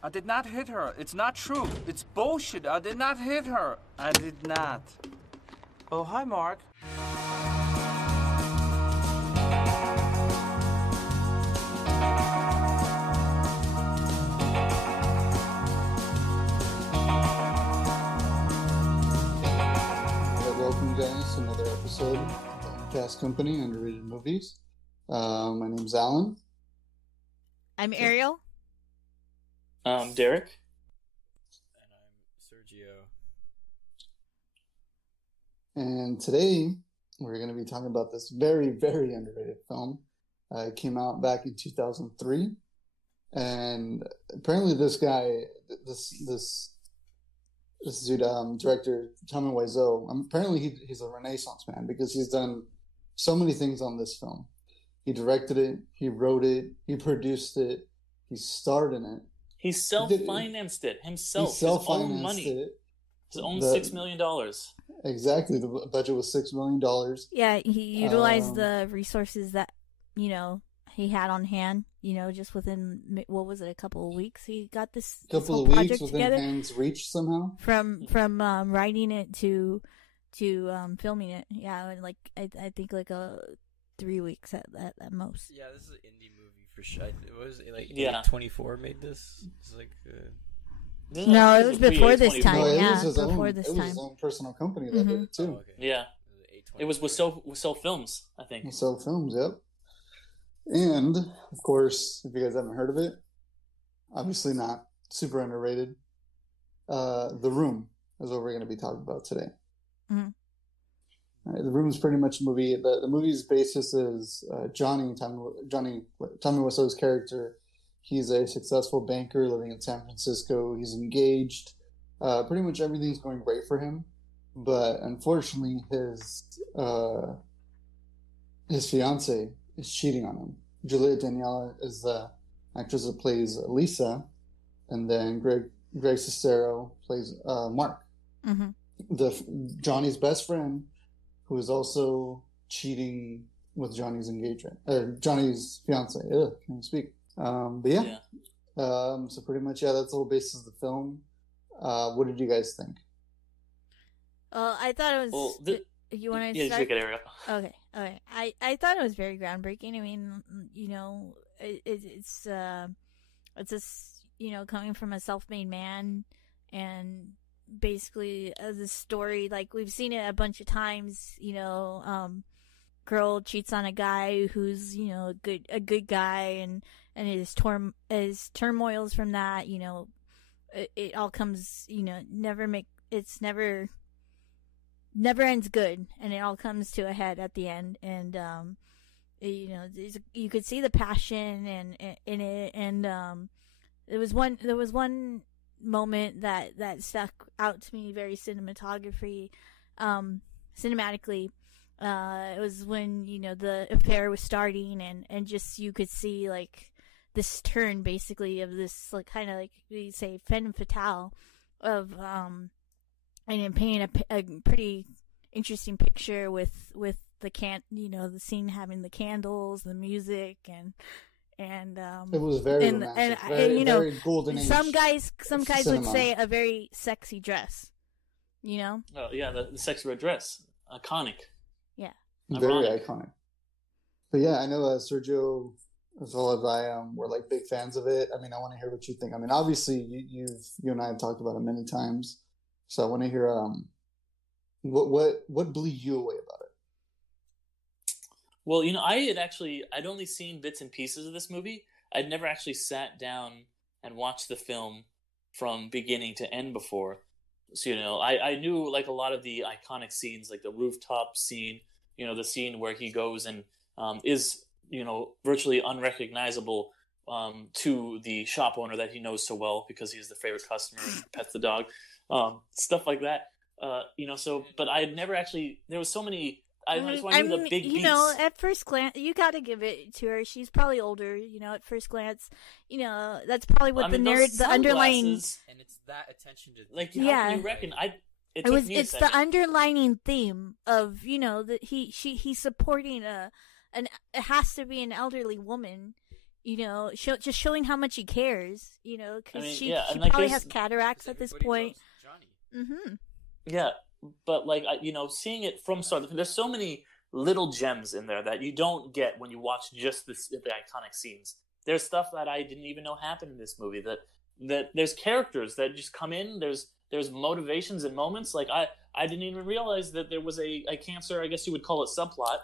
I did not hit her. It's not true. It's bullshit. I did not hit her. I did not. Oh, hi, Mark. Welcome, guys, to another episode of the Cast Company Underrated Movies. My name's Alan. I'm Ariel. Derek. And I'm Sergio. And today we're going to be talking about this very, very underrated film. It came out back in 2003. And apparently this guy, this dude, director Tommy Wiseau, apparently he's a Renaissance man because he's done so many things on this film. He directed it, he wrote it, he produced it, he starred in it. He self-financed it himself. His own money. His own $6 million. Exactly. The budget was $6 million. Yeah, he utilized the resources that, he had on hand, just within, what was it, a couple of weeks? He got this couple whole of weeks project within together. hand's reach somehow. From writing it to filming it. Yeah, and I think 3 weeks at most. Yeah, this is an indie movie for sure. It was like Yeah. 24 made this. It's like No, it was before this time. No, it Yeah, was his before own, this it was time. his own personal company that did it too. oh, okay. Yeah. It was with So Films, I think. He sell films, yep. And of course, if you guys haven't heard of it, obviously not super underrated. The Room is what we're going to be talking about today. Mhm. The Room is pretty much a movie. The movie's basis is Tommy Wiseau's character. He's a successful banker living in San Francisco. He's engaged. Pretty much everything's going great for him, but unfortunately, his fiance is cheating on him. Julia Daniela is the actress that plays Lisa, and then Greg Sestero plays Mark. Mm-hmm. Johnny's best friend, who is also cheating with Johnny's engagement, or Johnny's fiance. Ugh, can't speak. But yeah. So pretty much, that's the whole basis of the film. What did you guys think? I thought it was. Well, you want to Yeah, start? take it, Ariel. Okay. I thought it was very groundbreaking. I mean, it's just coming from a self-made man, and basically this story, like we've seen it a bunch of times. Girl cheats on a guy who's a good guy, and his turmoils from that. It all comes. Never ends good, and it all comes to a head at the end. And you could see the passion in it, and there was one moment that stuck out to me very cinematically. It was when the affair was starting, and just you could see like this turn basically of this like kind of like we say femme fatale of and painting a pretty interesting picture with the the scene having the candles, the music, and It was very romantic, very golden age. Some guys cinema. would say a very sexy dress. Oh yeah, the sexy red dress, iconic. Yeah, very Ironic. iconic. But yeah, I know Sergio, as well as I were like big fans of it. I mean, I want to hear what you think. I mean, obviously you and I have talked about it many times, so I want to hear what blew you away about it. Well, I'd only seen bits and pieces of this movie. I'd never actually sat down and watched the film from beginning to end before. So, I knew like a lot of the iconic scenes, like the rooftop scene, the scene where he goes and is, virtually unrecognizable to the shop owner that he knows so well because he's the favorite customer and pets the dog, stuff like that. But I had never actually, there was so many, I knew the big beats. At first glance, you got to give it to her. She's probably older. At first glance, that's probably what the underlying. And it's that attention to Like, yeah. how can you reckon? It's the underlining theme of that he's supporting it has to be an elderly woman, just showing how much he cares. Because she and like probably has cataracts at this Everybody point. loves Johnny. Mm-hmm. Yeah, but like seeing it from start, there's so many little gems in there that you don't get when you watch just the iconic scenes. There's stuff that I didn't even know happened in this movie. That there's characters that just come in. There's motivations and moments. Like I didn't even realize that there was a cancer, I guess you would call it, subplot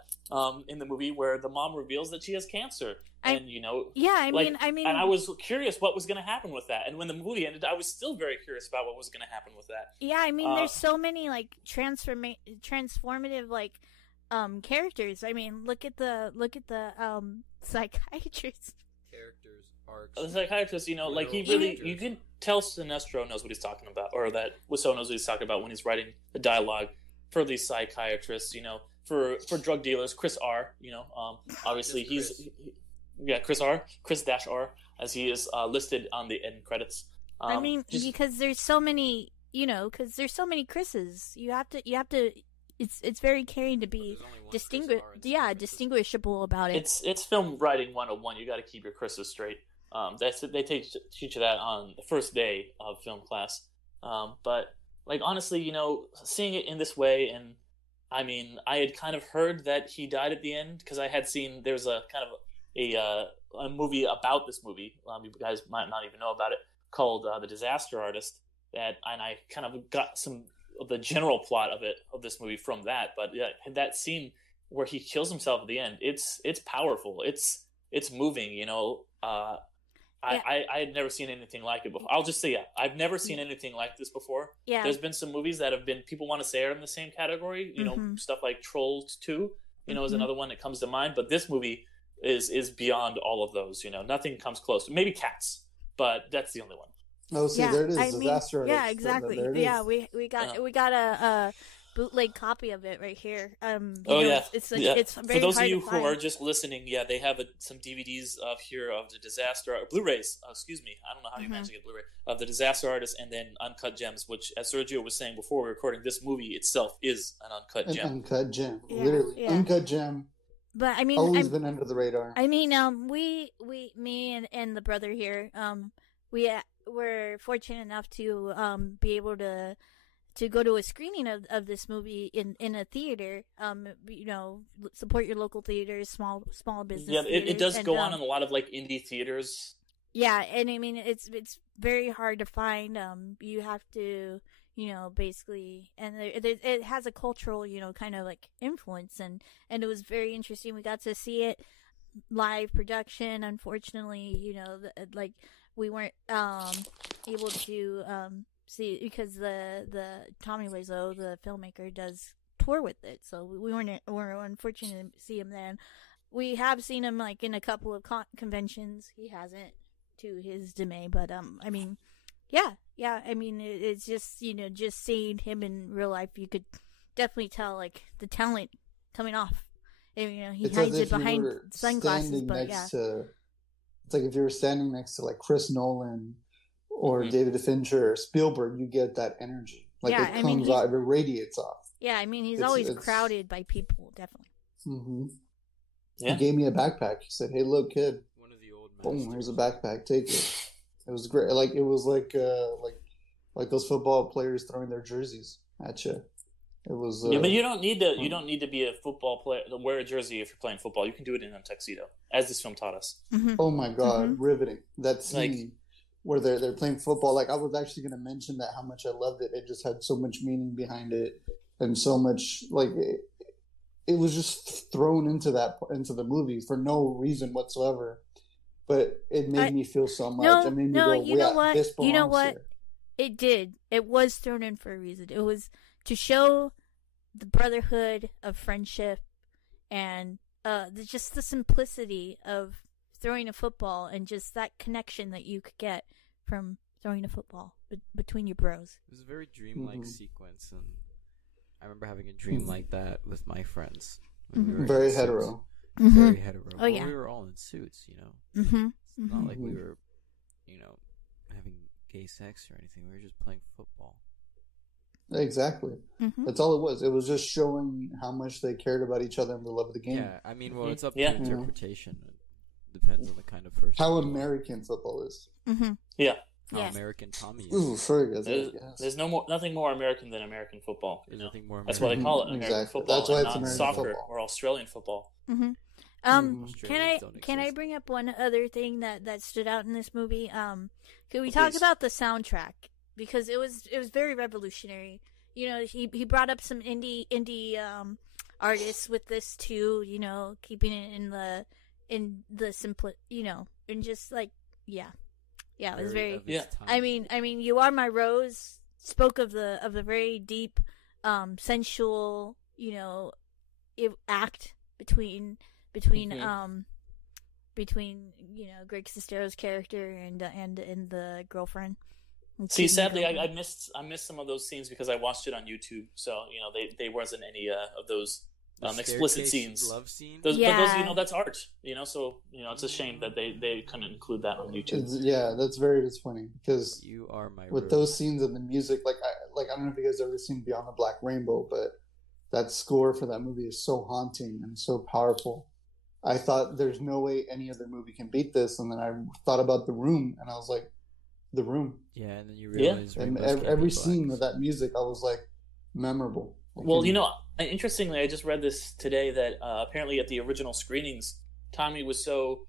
in the movie where the mom reveals that she has cancer. And I mean, and I was curious what was going to happen with that. And when the movie ended, I was still very curious about what was going to happen with that. Yeah, I mean, there's so many like transformative like characters. I mean, look at the psychiatrist. Characters, arcs. The psychiatrist, like he really, you can tell Sinestro knows what he's talking about, or that Wiseau knows what he's talking about when he's writing the dialogue for these psychiatrists. For drug dealers, Chris R. Obviously Chris R. Chris-R, as he is listed on the end credits. I mean, because there's so many, because there's so many Chris's. You have to. It's very caring to be distinguishable about it. It's film writing 101. You got to keep your Chris's straight. They teach you that on the first day of film class. But like honestly, seeing it in this way, and I mean, I had kind of heard that he died at the end because I had seen there's a kind of a movie about this movie. You guys might not even know about it, called The Disaster Artist. And I kind of got some of the general plot of this movie from that. But yeah, that scene where he kills himself at the end, it's powerful. It's moving. I had never seen anything like it before. I'll just say, I've never seen anything like this before. Yeah. There's been some movies that have been, people want to say are in the same category. Stuff like Trolls 2, is another one that comes to mind. But this movie is beyond all of those. Nothing comes close. Maybe Cats, but that's the only one. Oh, see, there it is. Disaster Artist. Yeah, exactly. Yeah, we got a bootleg copy of it right here. It's very for those hard of you to who find. are just listening, they have some DVDs of the Disaster, Blu-rays. Excuse me, I don't know how you managed to get Blu-ray of the Disaster Artist, and then Uncut Gems, which, as Sergio was saying before we were recording, this movie itself is an uncut gem. Uncut gem, Yeah, literally yeah. Uncut gem. But I mean, always been under the radar. I mean, me and the brother here, we're fortunate enough to be able to go to a screening of this movie in a theater. Support your local theaters, small business. Yeah, theaters. it does go on in a lot of like indie theaters. Yeah, and I mean it's very hard to find. You have to, basically, and it has a cultural, kind of like influence, and it was very interesting. We got to see it live production. Unfortunately, like we weren't able to see because the Tommy Wiseau, the filmmaker, does tour with it, so we were unfortunate to see him then. We have seen him like in a couple of conventions. He hasn't, to his dismay, but I mean, yeah. I mean, it's just just seeing him in real life, you could definitely tell like the talent coming off. And, he hides it behind sunglasses, but yeah. It's like if you were standing next to like Chris Nolan or David Fincher or Spielberg, you get that energy. Like it comes out, it radiates off. Yeah, I mean, he's always crowded by people, definitely. Mm-hmm. Yeah. He gave me a backpack. He said, "Hey, look, kid. One of the old Boom, here's a backpack. Take it." It was great. Like it was like those football players throwing their jerseys at you. It was. But you don't need to. You don't need to be a football player to wear a jersey if you're playing football. You can do it in a tuxedo, as this film taught us. Mm-hmm. Oh my God, riveting! That scene where they're playing football. Like I was actually going to mention that how much I loved it. It just had so much meaning behind it, and so much like it was just thrown into the movie for no reason whatsoever. But it made me feel so much. It made me go, you know what? This belongs You know what? here. It did. It was thrown in for a reason. It was to show the brotherhood of friendship and just the simplicity of throwing a football and just that connection that you could get from throwing a football between your bros. It was a very dreamlike sequence, and I remember having a dream like that with my friends. When we were Very in hetero. suits. Very hetero. Oh, Well, yeah. we were all in suits, Mm-hmm. It's not like we were, having gay sex or anything. We were just playing football. Exactly. Mm-hmm. That's all it was. It was just showing how much they cared about each other and the love of the game. Yeah, I mean, well, it's up Yeah. to interpretation. depends on the kind of person. How you are. American football is. Mm-hmm. Yeah. How Yeah. American Tommy is. Ooh, Ferg, There's nothing more American than American football. There's nothing more That's why they American. call it American Exactly. football, That's why and it's not American soccer football. or Australian football. Mm-hmm. Mhm. Australians don't Can I exist. bring up one other thing that stood out in this movie? Could we Oh, talk please. about the soundtrack, because it was very revolutionary. You know, he brought up some indie artists with this too. You know, keeping it in the simple. You know, and just like it was very. of its Yeah. time. I mean, "You Are My Rose" spoke of the very deep, sensual, you know, act between Mhm. between you know Greg Sestero's character and the girlfriend. See, Kidney sadly, I girlfriend. missed some of those scenes because I watched it on YouTube. So they wasn't any of those The explicit staircase scenes. love scene. But those, Yeah. that's art. So it's a shame that they couldn't include that on YouTube. That's very disappointing because You are my with rose. those scenes and the music, I don't know if you guys ever seen Beyond the Black Rainbow, but that score for that movie is so haunting and so powerful. I thought there's no way any other movie can beat this, and then I thought about The Room, and I was like, The Room. Yeah, and then you Yeah. realize And rainbows can't be every black. scene with that music, I was like, memorable. Well, interestingly, I just read this today that apparently at the original screenings, Tommy was so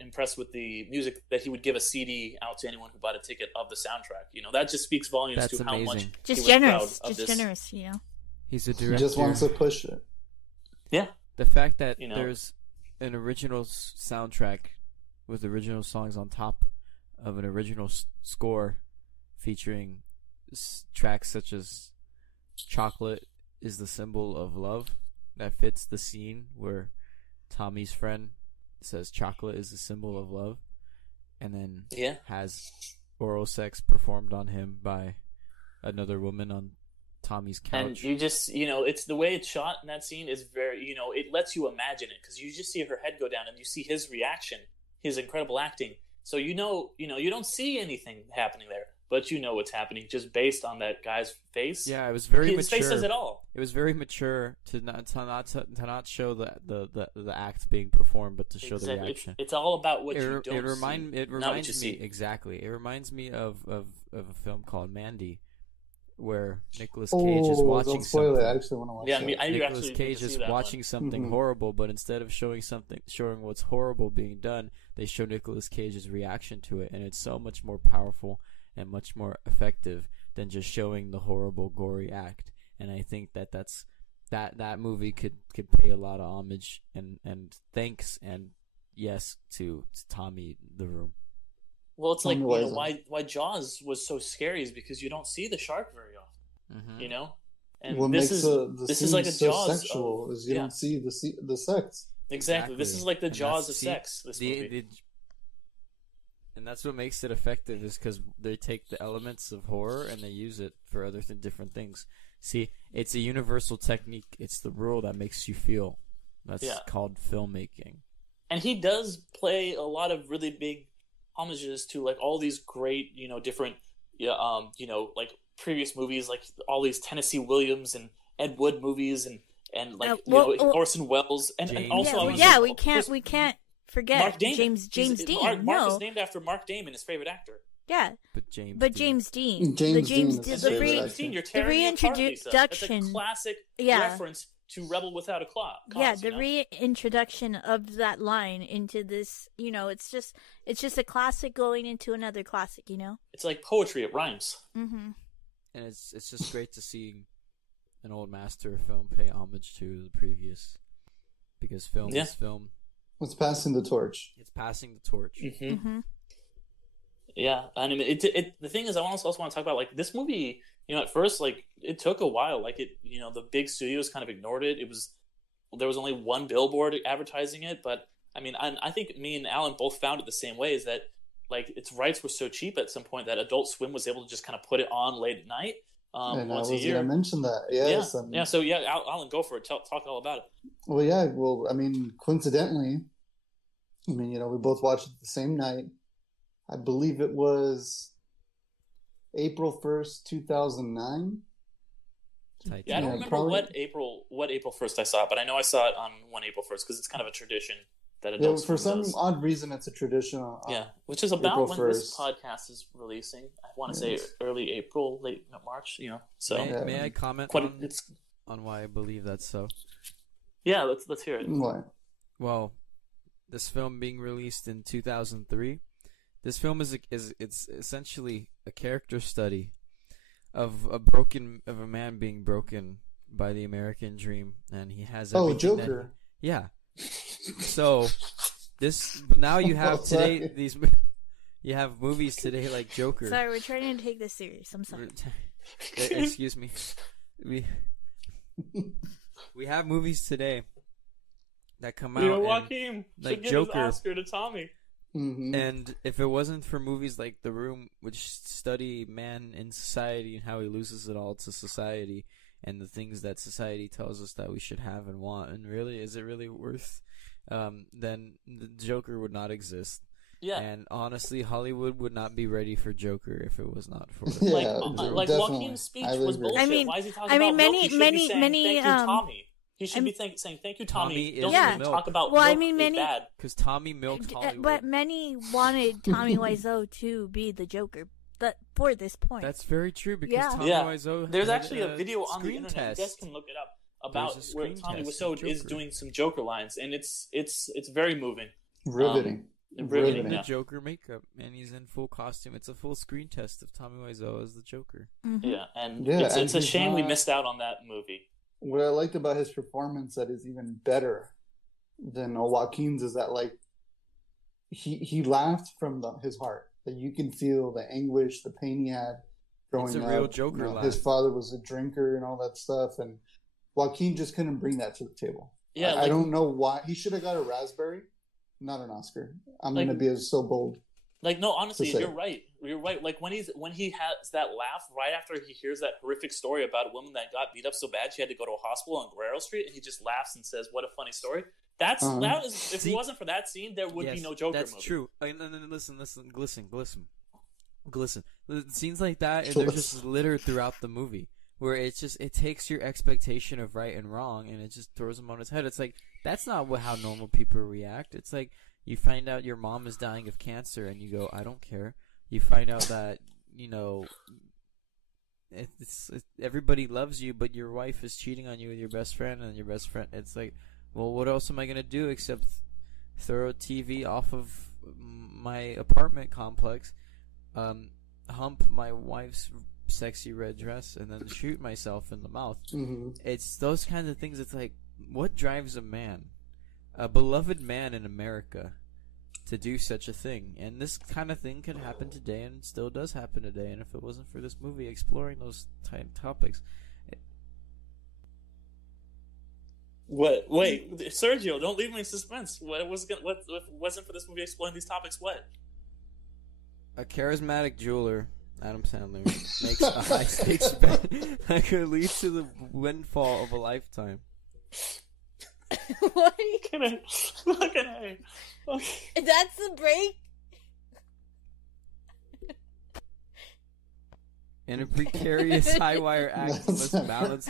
impressed with the music that he would give a CD out to anyone who bought a ticket of the soundtrack. That just speaks volumes That's to how much amazing. he Just was generous, proud of just this. generous, you know. He's a He director. just wants to push it. Yeah, The fact that You know. there's an original soundtrack with original songs on top of an original score featuring tracks such as "Chocolate is the Symbol of Love," that fits the scene where Tommy's friend says chocolate is the symbol of love, and then yeah. has oral sex performed on him by another woman on Tommy's And couch. you just, it's the way it's shot in that scene is very, it lets you imagine it because you just see her head go down and you see his reaction, his incredible acting. So you don't see anything happening there, but you know what's happening just based on that guy's face. Yeah, it was very His mature. face says it all. It was very mature to not show the act being performed, but to show the Exactly. reaction. It's all about what It you don't reminds see, not what reminds you me see. exactly. It reminds me of a film called Mandy, where Nicolas Cage is watching don't spoil something. it. I actually want to watch Yeah, that. I Nicolas actually need Cage to see is that watching one. something Mhm. horrible, but instead of showing what's horrible being done, they show Nicolas Cage's reaction to it, and it's so much more powerful and much more effective than just showing the horrible, gory act. And I think that movie could pay a lot of homage and thanks and yes to Tommy the Room. Well, it's like Unrealizable. why Jaws was so scary is because you don't see the shark very often, Mm-hmm. And What this makes is the is like a scene so Jaws sexual is you yeah. don't see the sex. Exactly. This is like the And Jaws that's- of sex. This movie. And that's what makes it effective, is because they take the elements of horror and they use it for other different things. See, it's a universal technique. It's the rule that makes you feel. That's Yeah. called filmmaking. And he does play a lot of really big homages to like all these great, different, like previous movies, like all these Tennessee Williams and Ed Wood movies, and like Orson Welles, and James- also I wanna yeah, say, we of course, can't forget Mark Damon. James He's- Dean. Mark no, is named after Mark Damon, his favorite actor. yeah, But James but Dean. James Dean, James the Dean James is Dean, his the favorite re- actor. You're tearing me apart, Lisa. That's a reintroduction- classic Yeah. reference to Rebel Without a Cause. yeah, the reintroduction of that line into this, it's just a classic going into another classic, It's like poetry. It rhymes. Mm-hmm. And it's just great to see an old master of film pay homage to the previous, because film Yeah. is film. It's passing the torch. It's passing the torch. Mm-hmm. Mm-hmm. Yeah, and I mean, the thing is, I also want to talk about like this movie. At first, like it took a while. Like the big studios kind of ignored it. There was only one billboard advertising it, but I mean, I think me and Alan both found it the same way. Is that like its rights were so cheap at some point that Adult Swim was able to just kind of put it on late at night, And I once was a year. going to mention that. Yes. Yeah. So yeah, Alan, go for it. Talk all about it. Well, yeah. Well, I mean, coincidentally, we both watched it the same night. I believe it was April 1st, 2009. Yeah, I don't Yeah, remember probably. what April 1st I saw it, but I know I saw it on one April 1st because it's kind of a tradition that Yeah, Adult for Swim some does. odd reason, it's a traditional. Yeah, which is about April when this 1st. podcast is releasing. I want to say Yes. early April, late March. So May, Yeah. may I comment quite on, it's on why I believe that's so? yeah. Let's hear it. What? Well, this film being released in 2003, this film is it's essentially a character study of a man being broken by the American dream, and he has Oh, everything Joker. yeah. So now you have Oh, today sorry. these you have movies today like Joker. Sorry, we're trying to take this serious. I'm sorry. Excuse me. We have movies today that come out and, Joaquin like should give Joker. his Oscar to Tommy. Mm-hmm. and if it wasn't for movies like The Room, which study man in society and how he loses it all to society and the things that society tells us that we should have and want, and really, is it really worth? Then the Joker would not exist. Yeah, And honestly, Hollywood would not be ready for Joker if it was not for Yeah, like definitely. Joaquin's speech I would was agree. bullshit. I mean- Why is he talking I mean, about milk? many- He should many- be saying, many, thank you, um, Tommy. He should I'm- be saying thank you, Tommy. Tommy is Don't Yeah. even talk about Well, I milk mean, is many- bad. because Tommy milked Hollywood. But many wanted Tommy Wiseau to be the Joker, but for this point. That's very true because Yeah. Tommy Yeah. Wiseau There's had actually a video on the screen internet. test. You guys can look it up about There's a where screen Tommy test Wiseau of is Joker. doing some Joker lines, and it's very moving. Riveting. riveting, the yeah. Joker makeup, and he's in full costume. It's a full screen test of Tommy Wiseau as the Joker. Mhm. Yeah, and Yeah, it's and a he's shame we not- missed out on that movie. What I liked about his performance that is even better than Joaquin's is that like he laughed from his heart. That you can feel the anguish, the pain he had growing It's a up. real Joker laugh. His father was a drinker and all that stuff, and Joaquin just couldn't bring that to the table. Yeah, I don't know why. He should have got a raspberry, not an Oscar. I'm Like- gonna be so bold. Like, no, honestly, to say. you're right. You're right. Like when he has that laugh right after he hears that horrific story about a woman that got beat up so bad she had to go to a hospital on Guerrero Street, and he just laughs and says, "What a funny story." That is, if it wasn't for that scene, there would be no Joker that's movie. true. And then listen. Scenes like that, they're just littered throughout the movie, where it takes your expectation of right and wrong, and it just throws them on its head. It's like that's not how normal people react. It's like you find out your mom is dying of cancer, and you go, "I don't care." You find out that everybody loves you, but your wife is cheating on you with your best friend, and your best friend. It's like, well, what else am I gonna do except throw a TV off of my apartment complex, hump my wife's sexy red dress, and then shoot myself in the mouth? Mm-hmm. It's those kinds of things. It's like, what drives a man, a beloved man in America, to do such a thing? And this kind of thing could happen today, and still does happen today. And if it wasn't for this movie exploring those topics, What? Wait, Sergio, don't leave me in suspense. What wasn't for this movie exploring these topics? What? a charismatic jeweler, Adam Sandler, makes a high stakes bet that could lead to the windfall of a lifetime. What? Look at her. Okay. That's the break? In a precarious high wire act, That's- must balance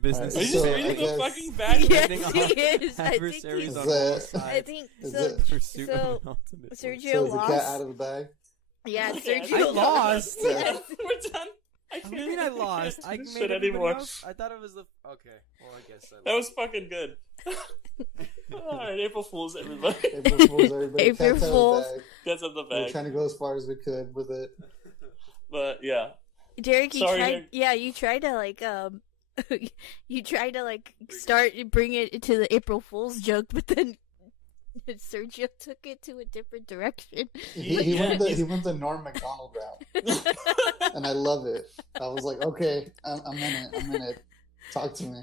business Are you So, just I reading the guess- fucking back? Yes, defending he is. I think adversaries he's- on Is all that- I sides. think Is so. it- Pursuit of So an ultimate Sergio So is the cat lost. out of the bag? Yeah, Okay, Sergio I lost. Yes. We're done. I What do you mean I lost? I can't made shit everybody anymore. else. I thought it was the okay. Well, I guess I That was fucking good. Alright, April Fools, everybody. April Fools, everybody. April Cat's out of Fools. the bag. Gets up the We're bag. trying to go as far as we could with it. But yeah. Derek, you Sorry, tried. Derek. Yeah, you tried to you tried to start bring it to the April Fool's joke, but then Sergio took it to a different direction. He Yeah, went the Norm Macdonald route, and I love it. I was like, okay, I'm in it. Talk to me.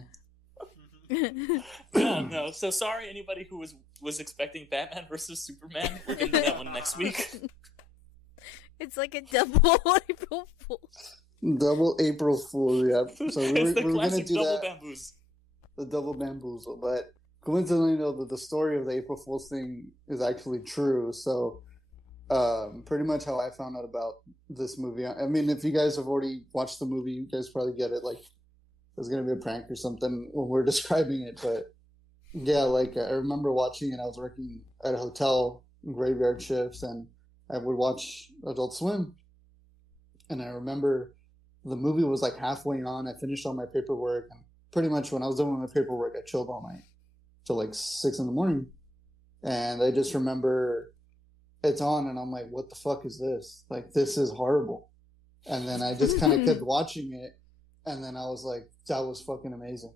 Yeah, no. So sorry, anybody who was expecting Batman versus Superman. We're gonna do that one next week. It's like a double April Fool's. Double April Fool, yeah. So we It's were the gonna classic do double that, bamboos. the double bamboozle, but coincidentally, though, the story of the April Fool's thing is actually true. So, pretty much how I found out about this movie. I mean, if you guys have already watched the movie, you guys probably get it. Like, there's gonna be a prank or something when we're describing it, but Yeah, like I remember watching it. I was working at a hotel graveyard shifts, and I would watch Adult Swim. And I remember the movie was like halfway on. I finished all my paperwork, and pretty much when I was done with my paperwork, I chilled all night till like 6 in the morning. And I just remember it's on, and I'm like, "What the fuck is this? Like, this is horrible." And then I just kind of kept watching it, and then I was like, "That was fucking amazing."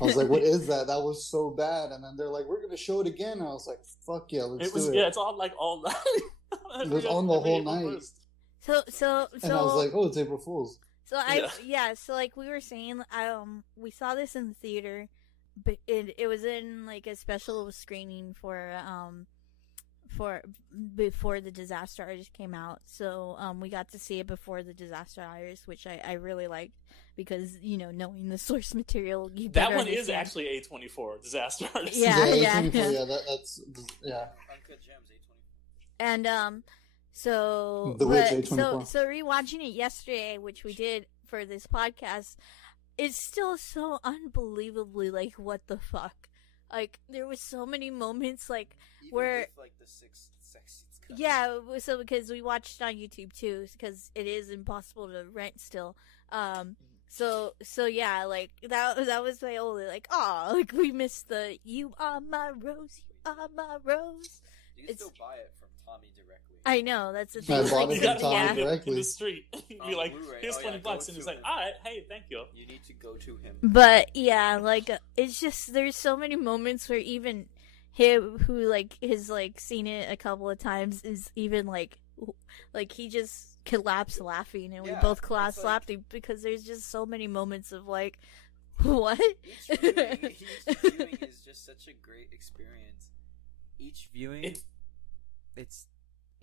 I was like, "What is that? That was so bad." And then they're like, "We're gonna show it again." And I was like, "Fuck yeah, let's do it." Yeah, it's on like all night. It was on the whole night. So And I was like, "Oh, it's April Fool's." So like we were saying, we saw this in the theater, but it was in like a special screening for before the Disaster Artist came out. So we got to see it before the Disaster Artist, which I really liked because knowing the source material, that one is actually A24 Disaster Artist. Yeah. That's Uncut Gems A24. And so The Witch A24. so rewatching it yesterday, which we did for this podcast, it's still so unbelievably like what the fuck. Like there was so many moments like Even where with, like the sex scenes cut. yeah, so because we watched on YouTube too, because it is impossible to rent still. So yeah, like that was my only like, oh, like we missed the "You Are My Rose, You Are My Rose." You can still buy it from Tommy directly. I know that's the I thing. bought Like, it from Tommy yeah. directly. In the street. You'd be like, Blu-ray. here's Oh, yeah, $20, go and to he's like, him. alright, hey, thank you. You need to go to him. But yeah, like it's just there's so many moments where even him who like has like seen it a couple of times is even like he just collapsed laughing, and we Yeah, both it's collapsed like- laughing because there's just so many moments of like what. Each viewing is just such a great experience. Each viewing, It's- it's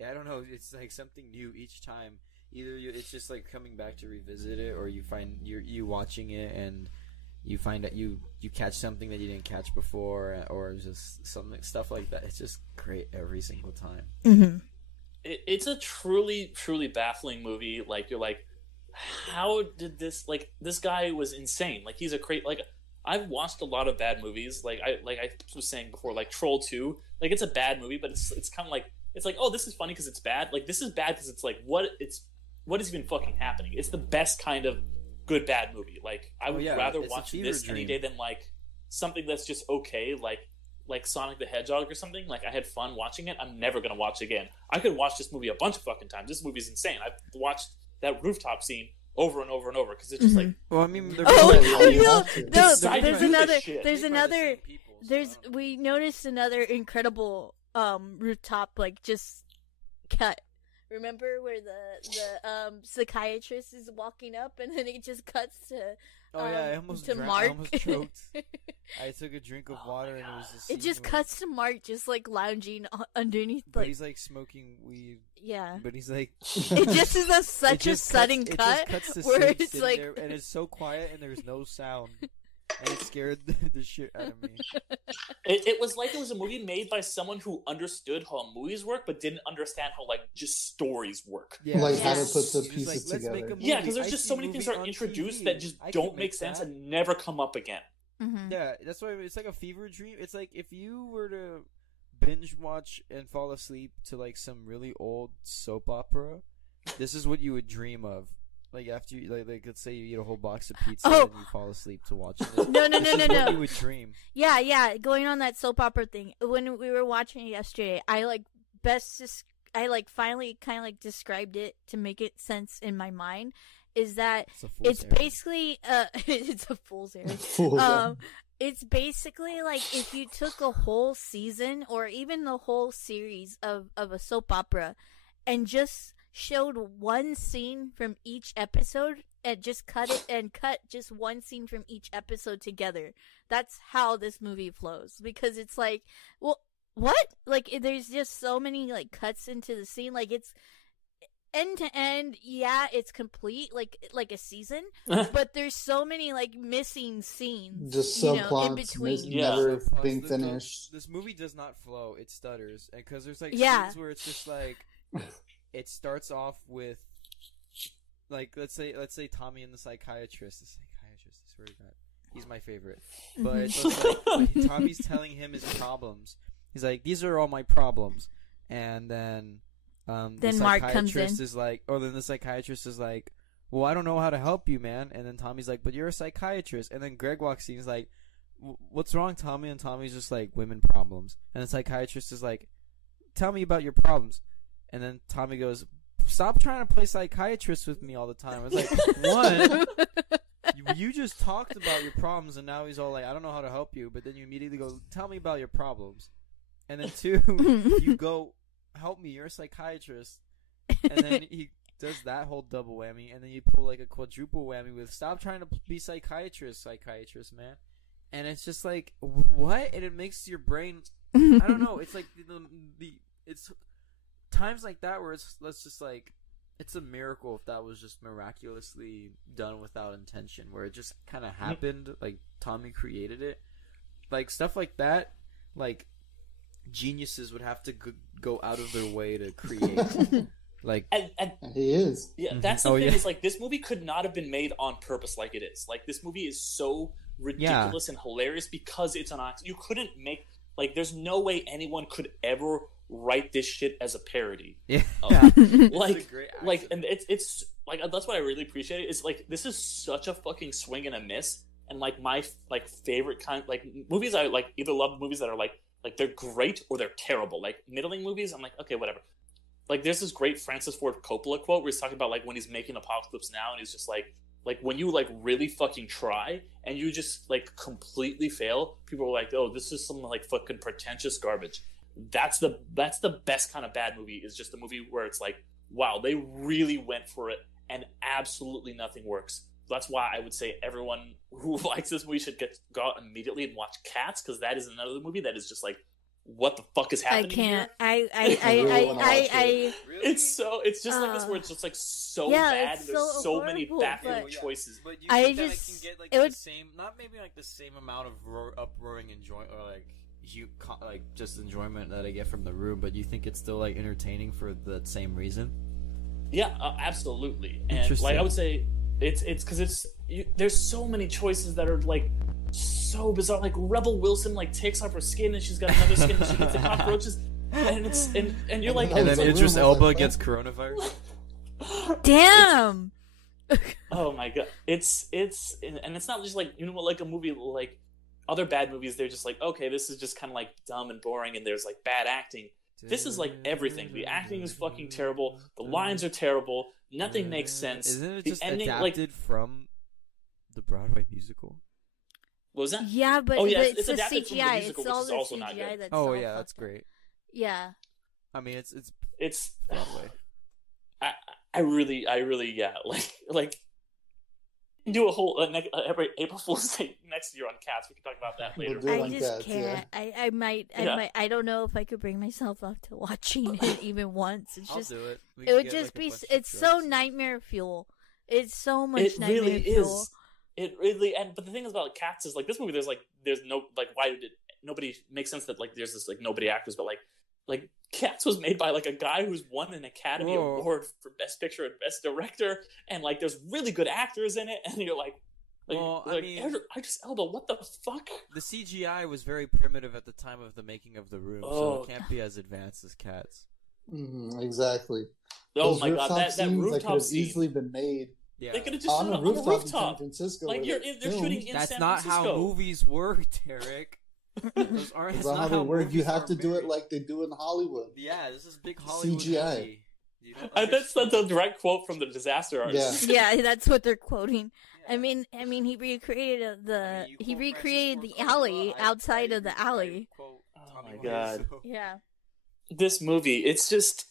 I don't know. It's like something new each time. Either it's just like coming back to revisit it, or you find you watching it and you find that you catch something that you didn't catch before, or just stuff like that. It's just great every single time. Mm-hmm. It's a truly, truly baffling movie. Like, you're like, how did this guy was insane. Like, he's a like, I've watched a lot of bad movies. Like I was saying before, like Troll 2. Like, it's a bad movie, but it's kind of like, it's like, oh, this is funny because it's bad. Like, this is bad because it's like, what is even fucking happening? It's the best kind of good bad movie. Like, I would rather it's a watch fever this any dream. day than like something that's just okay, like Sonic the Hedgehog or something. Like, I had fun watching it. I'm never gonna watch it again. I could watch this movie a bunch of fucking times. This movie's insane. I've watched that rooftop scene over and over and over because it's just like, Well, I mean, Oh Yeah, you no, have to. no! Decide to There's do this another. shit. There's Made by the another. same people, so I There's don't know. we noticed another incredible rooftop like just cut. Remember where the psychiatrist is walking up and then it just cuts to Oh yeah, I almost to drowned. Mark. I almost choked. I took a drink of water and it was just. It just cuts to Mark just like lounging underneath But like he's like smoking weed. yeah. But he's like. It just is such a sudden It cut just cuts to where Sid it's sitting like there, and it's so quiet and there's no sound, and it scared the shit out of me. it was like it was a movie made by someone who understood how movies work but didn't understand how like just stories work. Yeah, Like how to put the He's pieces "Let's make a together." movie. Yeah, because I there's just see so a many things movie that are on introduced TV. that just I can don't make sense that." and never come up again. Mhm. Yeah, that's why it's like a fever dream. It's like if you were to binge watch and fall asleep to like some really old soap opera, this is what you would dream of. Like after you, like let's say you eat a whole box of pizza Oh. and you fall asleep to watching it. No, This is what no. you would dream. Yeah, going on that soap opera thing. When we were watching it yesterday, I finally kind of like described it to make it sense in my mind. Is that It's a fool's it's errand. basically it's a fool's errand. Fool them. It's basically like if you took a whole season or even the whole series of a soap opera and just showed one scene from each episode and just cut just one scene from each episode together. That's how this movie flows, because it's like, well, what? Like there's just so many like cuts into the scene. Like it's end to end, yeah, it's complete like a season, but there's so many like missing scenes, Just in subplots between. Yeah. never Plus, being the- finished. This movie does not flow; it stutters, and because there's like Yeah. scenes where it's just like it starts off with like let's say Tommy and the psychiatrist. I swear to God, He's my favorite. But it's like when Tommy's telling him his problems. He's like, "These are all my problems," and then the Mark comes psychiatrist in. is like, then the psychiatrist is like, "Well, I don't know how to help you, man." And then Tommy's like, "But you're a psychiatrist." And then Greg walks in. He's like, "What's wrong, Tommy?" And Tommy's just like, "Women problems." And the psychiatrist is like, "Tell me about your problems." And then Tommy goes, "Stop trying to play psychiatrist with me all the time." I was like, one, you just talked about your problems, and now he's all like, "I don't know how to help you." But then you immediately go, "Tell me about your problems." And then two, you go, "Help me, you're a psychiatrist." And then he does that whole double whammy, and then you pull like a quadruple whammy with, "Stop trying to be psychiatrist, man." And it's just like, what? And it makes your brain, I don't know, it's like it's times like that where it's just like, it's a miracle if that was just miraculously done without intention, where it just kind of happened, like Tommy created it. Like stuff like that, like geniuses would have to go out of their way to create. Like, and he is. Yeah, that's the thing. Is like, this movie could not have been made on purpose like it is. Like, this movie is so ridiculous and hilarious because it's an accident. You couldn't make, like, there's no way anyone could ever write this shit as a parody. Yeah. Like, and it's like, that's what I really appreciate. It's like, this is such a fucking swing and a miss. And like, my like favorite kind, like movies, I like either love movies that are like they're great or they're terrible. Like middling movies, I'm like, okay, whatever. Like, there's this great Francis Ford Coppola quote where he's talking about, like, when he's making Apocalypse Now, and he's just like, when you, like, really fucking try, and you just, like, completely fail, people are like, oh, this is some, like, fucking pretentious garbage. That's the best kind of bad movie, is just a movie where it's like, wow, they really went for it, and absolutely nothing works. That's why I would say everyone who likes this movie should go out immediately and watch Cats, because that is another movie that is just, like, what the fuck is happening? I can't. Here? I It's just like this where it's just like so bad. And there's so many baffling choices. But you think that it can get like the same, not maybe like the same amount of uproaring enjoyment, or like just enjoyment that I get from The Room, but you think it's still like entertaining for that same reason? Yeah, absolutely. And like I would say, it's because there's so many choices that are like so bizarre. Like Rebel Wilson like takes off her skin and she's got another skin and she gets the cockroaches, and it's and you're like, and then Idris Elba gets coronavirus. Damn. Oh my god, it's not just like, you know, like a movie like other bad movies. They're just like, okay, this is just kind of like dumb and boring, and there's like bad acting. This is like everything. The acting is fucking terrible. The lines are terrible. Nothing makes sense. Isn't it just ending, adapted from the Broadway musical? What was that? Yeah, but, it's the adapted CGI. From the musical, it's all which is the also CGI not good. that's oh yeah, that's great. Yeah. I mean, it's Broadway. I really like do a whole every April Fool's Day next year on Cats. We can talk about that later. I just can't. Yeah. I might. I don't know if I could bring myself up to watching it even once. It's just. I'll do it. It would just be. It's so nightmare fuel. It's so much nightmare really fuel. Is. It really but the thing is about Cats is like this movie. There's no like why did nobody makes sense that like there's this like nobody actors, but like Cats was made by like a guy who's won an Academy Award for Best Picture and Best Director, and like there's really good actors in it, and you're like I mean, Idris Elba, what the fuck? The CGI was very primitive at the time of the making of The Room, so it can't be as advanced as Cats. Mm-hmm, exactly. Oh those my god, that rooftop that could have scene easily been made. Yeah. They could have just on done a it on the rooftop in San rooftop. Francisco. Like they're shooting in That's San not Francisco. how movies work, Derek. That's not how they work. You have to do it like they do in Hollywood. Yeah, this is big Hollywood CGI. movie. That's the direct quote from the Disaster Artist. Yeah, that's what they're quoting. I mean, he recreated the alley outside of the alley. Oh my god. Yeah. This movie, it's just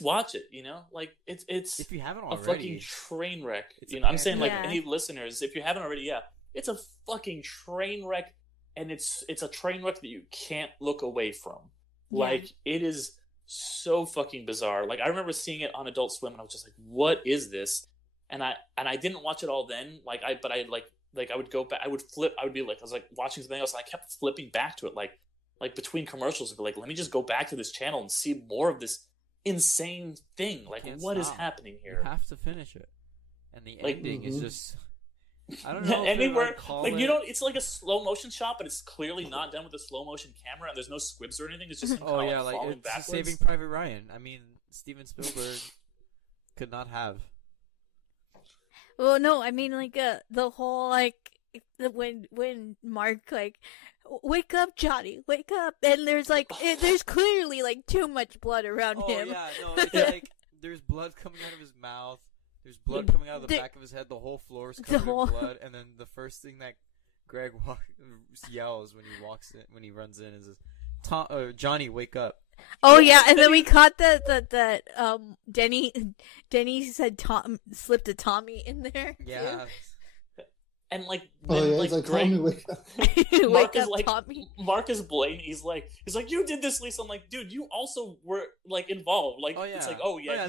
watch it, you know? Like it's if you haven't already, a fucking train wreck. You know, I'm saying like any listeners, if you haven't already, it's a fucking train wreck, and it's a train wreck that you can't look away from. Yeah. Like it is so fucking bizarre. Like I remember seeing it on Adult Swim and I was just like, what is this? And I didn't watch it all then. I would go back, I would be like, I was like watching something else and I kept flipping back to it like between commercials and be like, let me just go back to this channel and see more of this insane thing. Like what is happening here? You have to finish it. And the ending is just I don't know. Anywhere, like you know, it's like a slow motion shot, but it's clearly not done with a slow motion camera, and there's no squibs or anything. It's just him Oh kind yeah, of like falling it's backwards. Saving Private Ryan. I mean, Steven Spielberg could not have. Well, no, I mean like the whole like when Mark like, wake up, Johnny, wake up, and there's like there's clearly like too much blood around Oh him. yeah, no, it's like there's blood coming out of his mouth. There's blood coming out of the back of his head. The whole floor is covered in blood, and then the first thing that Greg yells when he runs in is, "Johnny, wake up!" Oh yeah, and then we caught that Denny said slipped a Tommy in there. Yeah. And like, Oh then, yeah, like it's like Greg, Tommy, wake up. Wake Mark is up, like, Tommy. Mark is blatant. He's like, you did this, Lisa. I'm like, dude, you also were like involved. Like, Oh yeah. it's like,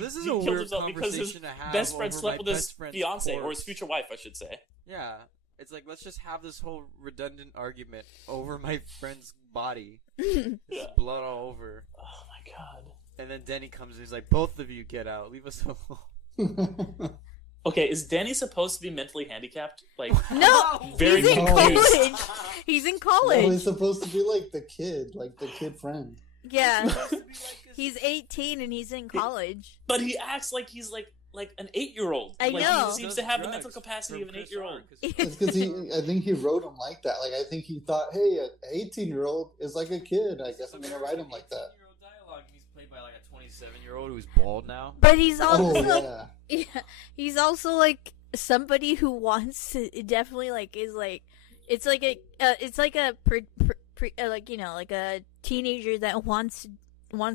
this is he a killed weird himself because his conversation to have best friend over slept my with his best friend's fiance or his corpse. future wife, I should say. Yeah. It's like, let's just have this whole redundant argument over my friend's body. Yeah. There's blood all over. Oh my god. And then Denny comes and he's like, both of you get out. Leave us alone. Okay, is Danny supposed to be mentally handicapped? Like, No, Very he's in confused. college. He's in No, college. he's supposed to be like the kid friend. Yeah, he's 18 and he's in college. but he acts like he's like an 8-year-old. I like, know. He seems to have the mental capacity of an 8-year-old. It's because I think he wrote him like that. Like I think he thought, hey, an 18-year-old is like a kid. I guess I'm gonna write him like that. Dialogue, and he's played by like a 27-year-old who's bald now. But he's also Oh yeah. yeah, he's also like somebody who wants to definitely like is like it's like a like you know like a teenager that wants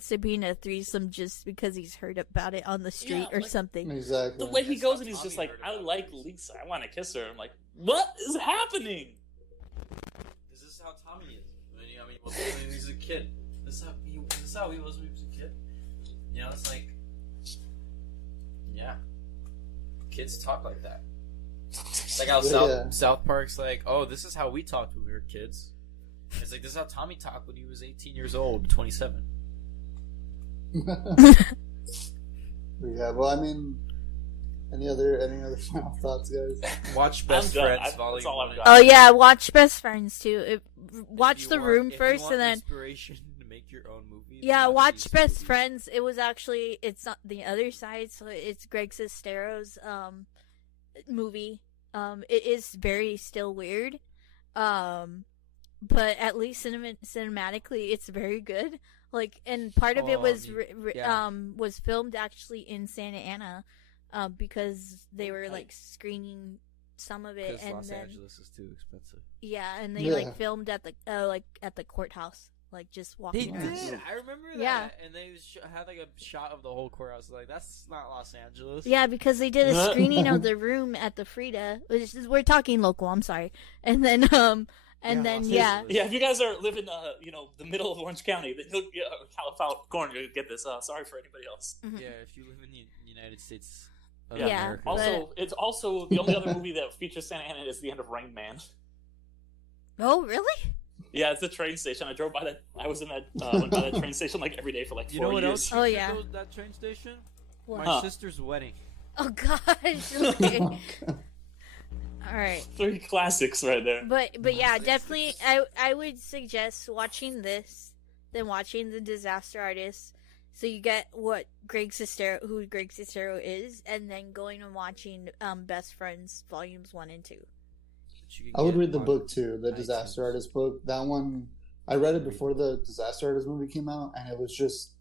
to be in a threesome just because he's heard about it on the street Yeah, or like- something. Exactly. The way he That's goes how and he's just Tommy like, heard I about like it. Lisa. I want to kiss her. I'm like, what is happening? This is how Tommy is. I mean, when he's a kid. This is how he was when he was a kid. You know, it's like, yeah, kids talk like that. It's like how Yeah. South Park's like, oh, this is how we talked when we were kids. It's like, this is how Tommy talked when he was 18 years old, 27. Yeah. Well, I mean, any other final thoughts, guys? Watch Best I'm done. Friends That's Volume all 1 I've and got. Oh yeah, watch Best Friends too. Watch If The you Room want- if first, you want and then inspiration to make your own movies. yeah, watch these Best movies. Friends. It was actually it's not the other side, so it's Greg Sestero's movie. It is very still weird, but at least cinematically, it's very good. Like, and part of it Oh, was yeah. was filmed actually in Santa Ana, because they were like screening some of it, Because and Los then Angeles is too expensive. yeah, and they Yeah. like filmed at the courthouse, like just They walking around. did. I remember that. Yeah. And they had like a shot of the whole courthouse. Like, that's not Los Angeles. Yeah, because they did a screening of The Room at the Frida. We're talking local. I'm sorry. And then Yeah, then Los yeah, Angeles. Yeah, if you guys are living, the middle of Orange County, then you'll California, you'll get this. Sorry for anybody else. Yeah, if you live in the United States of Yeah. America. Also, it's also the only other movie that features Santa Ana is the end of Rain Man. Oh really? Yeah, it's the train station. I drove by that. I was in that went by that train station like every day for like 4 you know what years. else? Oh, featured yeah. That train station? What? My Huh. sister's wedding. Oh gosh. Okay. All right. 3 classics right there. But yeah, definitely I would suggest watching this than watching The Disaster Artist. So you get who Greg Sestero is, and then going and watching Best Friends Volumes 1 and 2. that you can I would get read the on book too, the iTunes. Disaster Artist book. That one, I read it before the Disaster Artist movie came out, and it was just,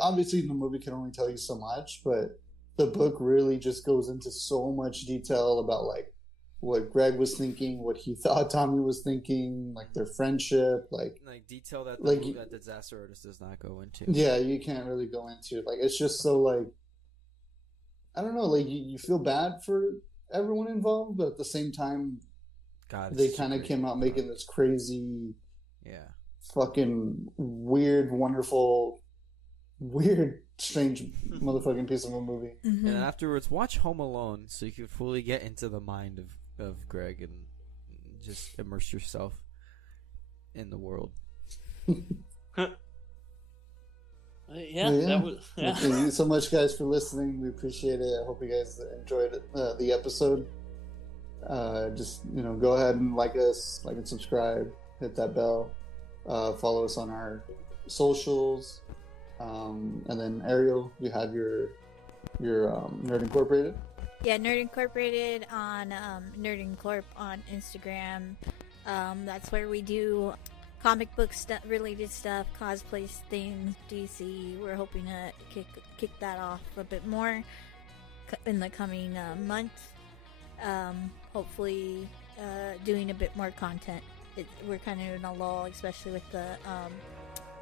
obviously the movie can only tell you so much, but the book really just goes into so much detail about like what Greg was thinking, what he thought Tommy was thinking, like their friendship, like Like, detail that Like, that Disaster Artist does not go into. yeah, you can't really go into it. Like it's just so like, I don't know, like you feel bad for everyone involved, but at the same time, God, they it's kind of super came out making this crazy, Yeah. fucking weird, wonderful, weird, strange motherfucking piece of a movie. Mm-hmm. And then afterwards, watch Home Alone so you can fully get into the mind of Greg and just immerse yourself in the world. Yeah, Yeah. that was. Yeah. Thank you so much, guys, for listening. We appreciate it. I hope you guys enjoyed the episode. just go ahead and like us, like and subscribe, hit that bell, follow us on our socials, and then Ariel, you have your Nerd Incorporated. Yeah, Nerd Incorporated on Nerd Incorp on Instagram. That's where we do comic book related stuff, cosplay things, DC. We're hoping to kick that off a bit more in the coming months. Hopefully doing a bit more content. We're kind of in a lull, especially with the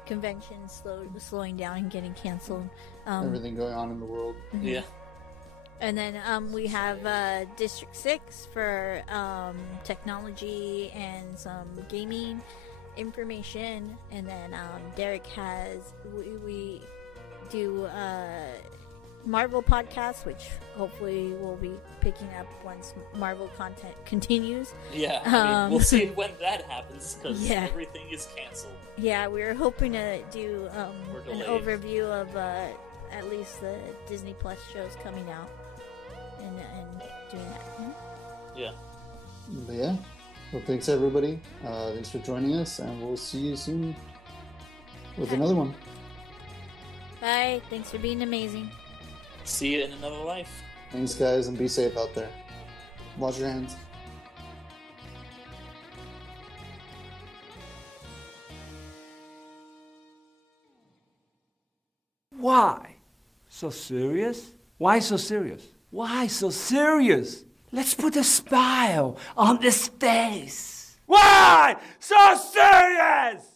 conventions slowing down and getting canceled. Everything going on in the world. Mm-hmm. Yeah. And then we have District 6 for technology and some gaming information. And then Derek has, we do Marvel podcast, which hopefully we'll be picking up once Marvel content continues. Yeah, I mean, we'll see when that happens, because everything is canceled. Yeah, we were hoping to do an delayed. overview of at least the Disney Plus shows coming out and doing that. Mm-hmm. Yeah. But yeah, well, thanks everybody. Thanks for joining us, and we'll see you soon with another one. Bye. Thanks for being amazing. See you in another life. Thanks, guys, and be safe out there. Wash your hands. Why? So serious? Why so serious? Why so serious? Let's put a smile on this face. Why so serious?